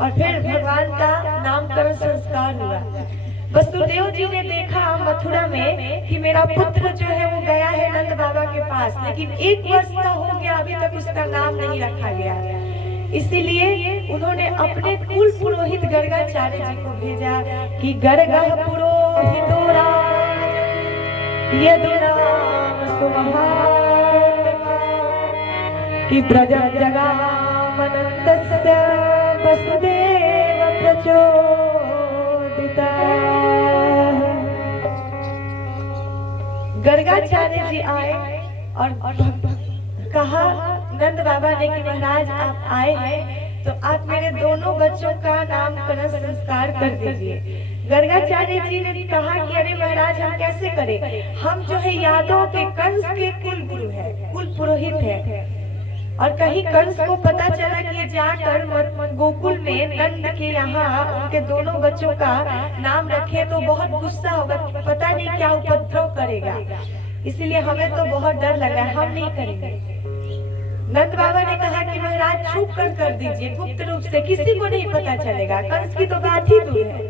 और फिर भगवान का नामकरण संस्कार हुआ। वसुदेव जी ने देखा मथुरा में कि मेरा पुत्र जो है वो गया है नंद बाबा के पास, लेकिन 1 वर्ष का हो गया, अभी तक उसका नाम नहीं रखा गया। इसीलिए उन्होंने अपने कुल पुरोहित गर्गाचार्य जी को भेजा कि गर्गः पुरोहितो यदुनाम सुमहात्मा कि ब्रजं जगामनन्दस्य वसुदेव प्रचोदिता। गर्गाचार्य जी आए और कहा नंद बाबा ने कि महाराज आप आए हैं तो आप मेरे दोनों बच्चों का नामकरण संस्कार कर दीजिए। गर्गाचार्य जी ने कहा कि अरे महाराज हम कैसे करें, हम जो है यादव के कंस के कुल गुरु है, कुल पुरोहित है। और कहीं कंस को पता चला कि जाकर गोकुल में नंद के यहाँ उनके दोनों बच्चों का नाम रखे तो बहुत गुस्सा होगा, पता नहीं क्या उपद्रव करेगा, इसलिए हमें तो बहुत डर लगा, हम नहीं करेंगे। नंद बाबा ने कहा कि महाराज छुप कर दीजिए, गुप्त रूप से, किसी को नहीं पता चलेगा, कंस की तो बात ही दूर है।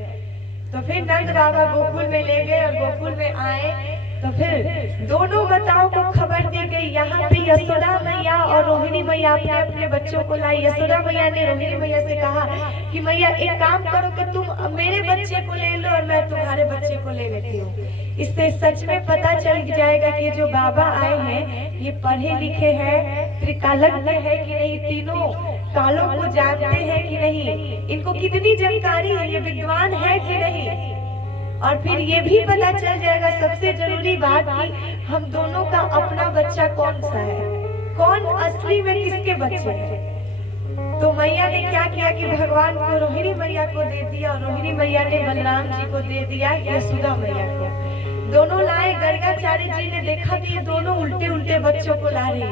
तो फिर नंद बाबा गोकुल में ले गए और गोकुल में आए तो फिर दोनों माताओं को खबर दी गई। यहाँ पे यशोदा मैया और रोहिणी मैया अपने अपने बच्चों को लाई। यशोदा मैया ने रोहिणी मैया से कहा कि मैया एक काम करो कि तुम मेरे बच्चे को ले लो और मैं तुम्हारे बच्चे को ले लेती हूँ। इससे सच में पता चल जाएगा कि जो बाबा आए हैं ये पढ़े लिखे हैं, त्रिकालज्ञ है कि नहीं, तीनों कालों को जानते हैं कि नहीं, इनको कितनी जानकारी है, ये विद्वान है कि नहीं। और फिर ये भी पता चल जाएगा सबसे जरूरी बात कि हम दोनों का अपना बच्चा कौन सा है, कौन असली में किसके बच्चे हैं। तो मैया ने क्या किया कि भगवान को रोहिणी मैया को दे दिया और रोहिणी मैया ने बलराम जी को दे दिया यशोदा मैया को। दोनों लाए। गर्गाचार्य जी ने देखा कि ये दोनों उल्टे उल्टे बच्चों को ला रही है।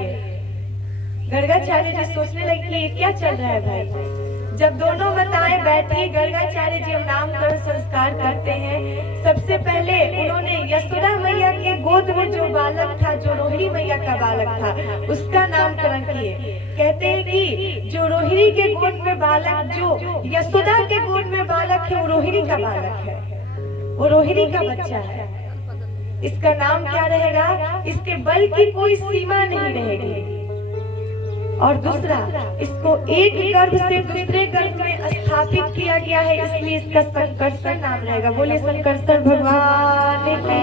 गर्गाचार्य जी सोचने लगे कि ये क्या चल रहा है भाई। जब दोनों माताएं बैठी, गर्गाचार्य जी नामकरण संस्कार करते हैं। सबसे पहले उन्होंने यशोदा मैया के गोद में जो बालक था, जो रोहिणी मैया का बालक था, उसका नामकरण किए। कहते हैं कि जो रोहिणी के गोद में बालक, जो यशोदा के गोद में बालक है, वो रोहिणी का बालक है, वो रोहिणी का बच्चा है। इसका नाम क्या रहेगा, इसके बल की कोई सीमा नहीं रहेगी। और दूसरा, इसको एक गर्भ से दूसरे गर्भ में स्थापित किया गया है, इसलिए इसका संकर्षण नाम रहेगा। बोले संकर्षण भगवान की।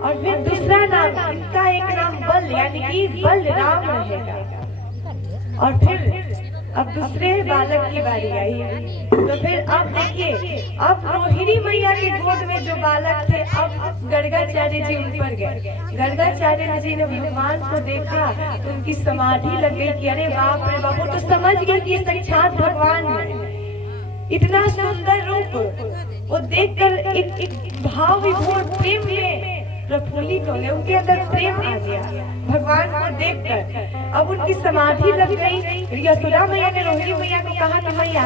और फिर दूसरा नाम, इनका एक नाम बल यानी कि बलराम रहेगा। और फिर अब दूसरे बालक की बारी आई। तो फिर अब देखिए, अब रोहिणी मैया के गोद में जो बालक थे, अब गर्गाचार्य जी उन पर गए। गर्गाचार्य जी ने भगवान को देखा तो उनकी समाधि लग गई कि अरे बाप रे बाप, वो तो समझ गए कि साक्षात भगवान है। इतना सुंदर रूप वो देखकर एक भाव विभोर प्रेम में प्रफुल्लित हो गए, उनके अंदर प्रेम आ गया भगवान को देखकर। अब उनकी समाधि लग गई। यशोदा मैया ने रोहिणी मैया को कहा कि मैया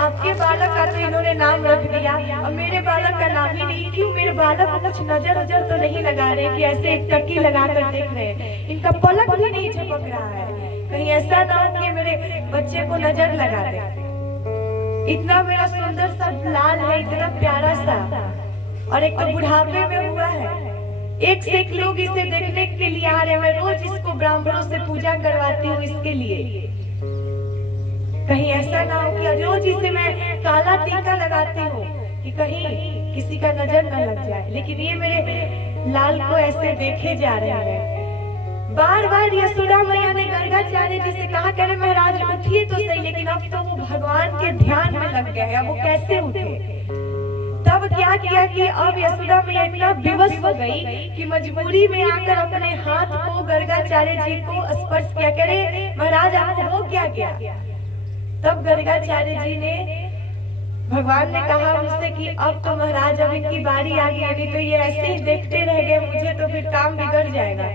आपके बालक का तो इन्होंने नाम रख दिया और मेरे बालक का नाम ही नहीं, क्यों मेरे बालक को कुछ नजर नजर तो नहीं लगा रहे कि ऐसे एक टक्की लगा कर देख रहे हैं, इनका पलक भी नहीं झपक रहा है, कहीं ऐसा ना हो कि मेरे बच्चे को नजर लगा दे। इतना मेरा सुंदर सा लाल है, इतना प्यारा सा, और एक तो बुढ़ापे में हुआ है। एक से एक लोग इसे देखने के लिए आ रहे हैं। मैं रोज इसको ब्राह्मणों से पूजा करवाती हूँ इसके लिए, कहीं ऐसा ना हो कि रोज इसे मैं काला टीका लगाती हूँ कि कहीं किसी का नजर न लग जाए, लेकिन ये मेरे लाल को ऐसे देखे जा रहे हैं। बार बार यशोदा मैया ने गर्गाचार्य जी से कहा कि महाराज उठिए तो सही, लेकिन अब तो वो भगवान के ध्यान में लग गए, अब वो कैसे उठे। तब क्या किया कि अब यशोदा मैया इतना विवश हो गई कि मजबूरी में आकर अपने हाथ को गर्गाचार्य जी को स्पर्श किया, करे महाराज आपको हो क्या गया। तब गर्गाचार्य जी ने, भगवान ने कहा उनसे कि अब तो महाराज अब इनकी बारी आ गई, अभी तो ये ऐसे ही देखते रह गए, मुझे तो फिर काम बिगड़ जाएगा,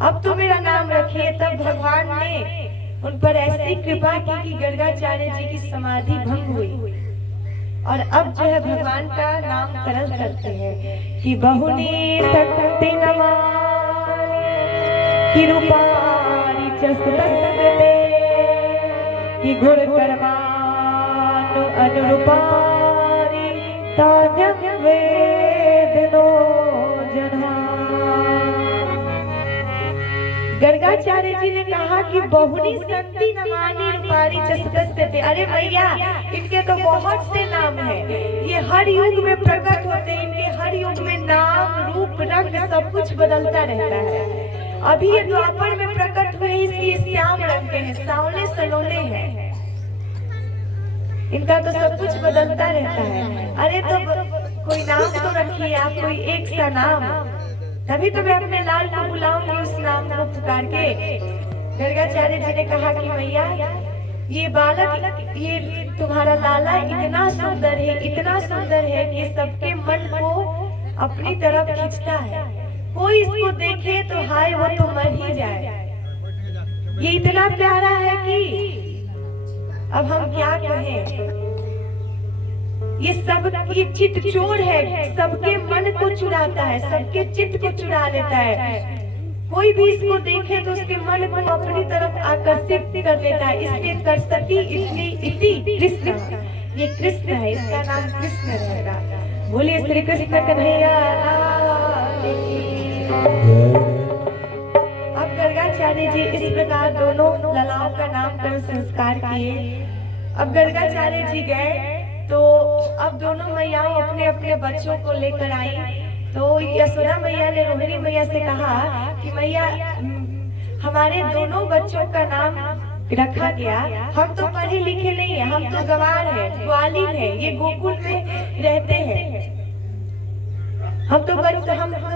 अब तो मेरा नाम रखिए। तब भगवान ने उन पर ऐसी कृपा की कि गर्गाचार्य जी की समाधि भंग हुई। और अब जो है भगवान का नामकरण करते हैं कि बहुनी शक्ति नमामि कि रूपाणि च सुदस्यते कि गुण कर्मानु अनुरूपाणि तान्यं वेदनो जन्मा। गर्गाचार्य जी ने कहा कि बहुनी संति नमानि रूपाणि चस्कस्यते। अरे भैया, इनके तो बहुत से नाम हैं, ये हर युग में प्रकट होते हैं, इनके हर युग में नाम रूप रंग सब कुछ बदलता रहता है। अभी ये द्वापर में प्रकट हुए इसलिए श्याम रंग के हैं, सांवले सलोने हैं, इनका तो सब कुछ बदलता रहता है। अरे तो कोई नाम तो रखिए आप, कोई एक सा नाम, तभी तो मैं अपने लाल को बुलाऊंगी उस नाम को पुकार के। गर्गाचार्य जी ने कहा कि भैया ये बालक, ये तुम्हारा लाला इतना सुंदर है, इतना सुंदर है कि सबके मन को अपनी तरफ खींचता है। कोई इसको देखे तो हाय वो तो मर ही जाए। ये इतना प्यारा है कि अब हम क्या कहें। ये चित्त चोर है, सबके मन को चुराता है, सबके चित्त को चुरा लेता है। कोई भी इसको देखे तो उसके मन को अपनी तरफ आकर्षित कर लेता है। इसलिए करसती इति कृष्ण, ये कृष्ण है, इसका नाम कृष्ण रहेगा। बोलिए श्री कृष्ण कन्हैया। अब गर्गाचार्य जी इस प्रकार दोनों ललाओं का नामकरण संस्कार किए। अब गर्गाचार्य जी गए तो अब दोनों मैयाओं अपने अपने बच्चों को लेकर आई। तो यशोदा मैया ने रोहिणी मैया से कहा कि मैया हमारे दोनों बच्चों का नाम रखा गया, हम तो पढ़े लिखे नहीं है, हम तो गंवार हैं, ग्वालिन हैं, ये गोकुल में रहते हैं, हम तो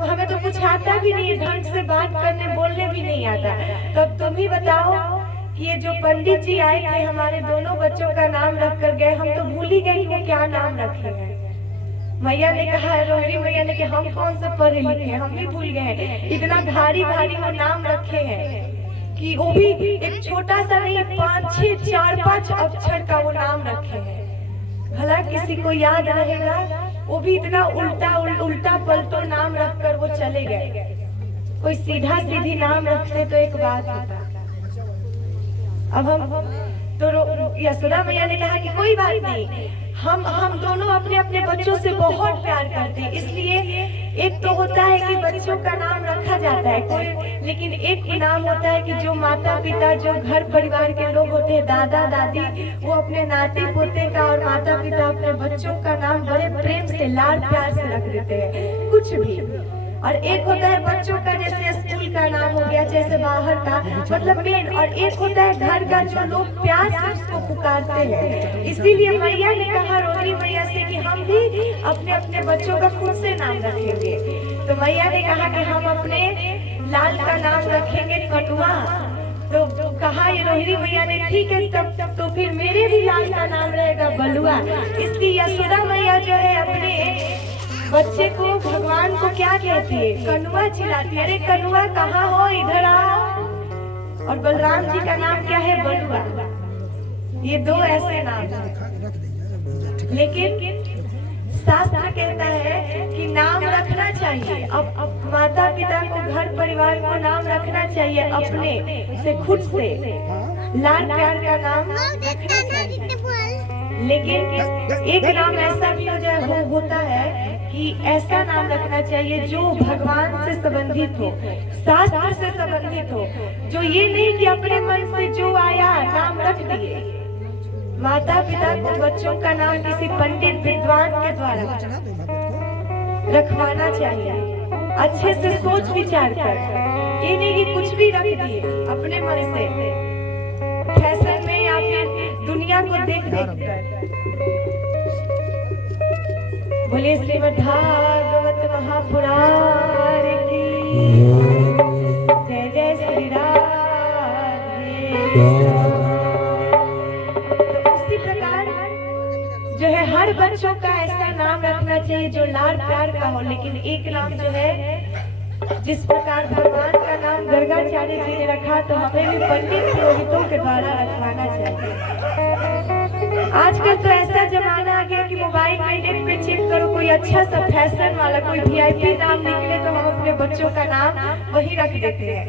हमें तो कुछ आता भी नहीं, ढंग से बात करने बोलने भी नहीं आता। तब तुम ही बताओ कि ये जो पंडित जी आए थे हमारे दोनों बच्चों का नाम रख कर गए, हम तो भूल ही गए वो क्या नाम रखे हैं। मैया ने कहा, रोहिणी मैया ने कि हम कौन सा पढ़े लिखे हैं, हम भी भूल गए। इतना भारी भारी वो नाम रखे हैं कि वो भी एक छोटा सा नहीं, 5 6 4 5 अक्षर का वो नाम रखे हैं। भला किसी को याद रहेगा? वो भी इतना उल्टा पलटो नाम रखकर वो चले गए। कोई सीधा सीधी नाम रखते तो एक बात होता। अब हम तो यशोदा मैया ने कहा कि कोई बात नहीं, हम दोनों अपने अपने बच्चों से बहुत प्यार करते हैं, इसलिए एक तो होता है कि बच्चों का नाम रखा जाता है कोई, लेकिन एक नाम होता है कि जो माता पिता, जो घर परिवार के लोग होते हैं, दादा दादी, वो अपने नाती पोते का और माता पिता अपने बच्चों का नाम बड़े प्रेम से लाड प्यार से रख देते हैं कुछ भी। और एक होता है बच्चों का, जैसे स्कूल का नाम हो गया, जैसे बाहर का, मतलब मेन। और एक होता है घर का, जो लोग प्यार से उसको पुकारते हैं। इसीलिए मैया ने कहा रोहिणी मैया से कि हम भी अपने अपने बच्चों का खुद से नाम रखेंगे। तो मैया ने कहा कि हम अपने लाल का नाम रखेंगे कटुआ। तो कहा ये रोहिणी मैया ने, ठीक है तब तो फिर मेरे भी लाल का नाम रहेगा बलुआ। इसलिए यशोदा मैया जो है अपने बच्चे को, भगवान को क्या कहती है? कनुआ चिल्लाती है, अरे कनुआ कहाँ हो, इधर आओ। और बलराम जी का नाम क्या है? बलुआ। ये दो ऐसे नाम हैं। लेकिन शास्त्र कहता है कि नाम रखना चाहिए। अब माता पिता को, घर परिवार को नाम रखना चाहिए अपने से, खुद से लाड प्यार का नाम रखना चाहिए। लेकिन एक नाम ऐसा भी होता है कि ऐसा नाम रखना चाहिए जो भगवान से संबंधित हो, शास्त्र से संबंधित हो। जो ये नहीं कि अपने मन से जो आया नाम रख दिए। माता पिता को बच्चों का नाम किसी पंडित विद्वान के द्वारा रखवाना चाहिए, अच्छे से सोच विचार कर। ये नहीं कि कुछ भी रख दिए अपने मन से, फैशन में या फिर दुनिया को देख कर। बोलिए श्रीमद्भागवत महापुराण की जय। जय श्री राधे। तो उसी प्रकार जो है हर बच्चों का ऐसा नाम रखना चाहिए जो लाड प्यार का हो। लेकिन एक नाम जो है, जिस प्रकार भगवान का नाम गर्गाचार्य जी ने रखा, तो हमें भी पंडित पुरोहितों के द्वारा रखवाना चाहिए। आजकल तो ऐसा जमाना आ गया कि मोबाइल में नेट पे चेक करो, कोई अच्छा सा फैशन वाला कोई VIP नाम निकले तो हम अपने बच्चों का नाम वही रख देते हैं।